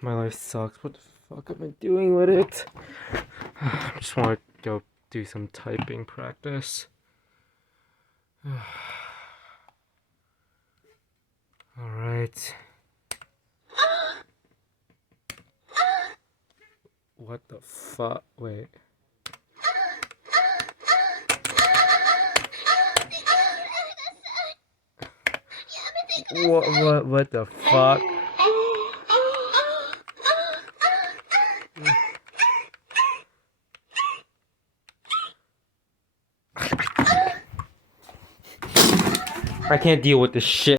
My life sucks. What the fuck am I doing with it? I just want to go do some typing practice. Alright. What the fuck? Wait. What the fuck? I can't deal with this shit.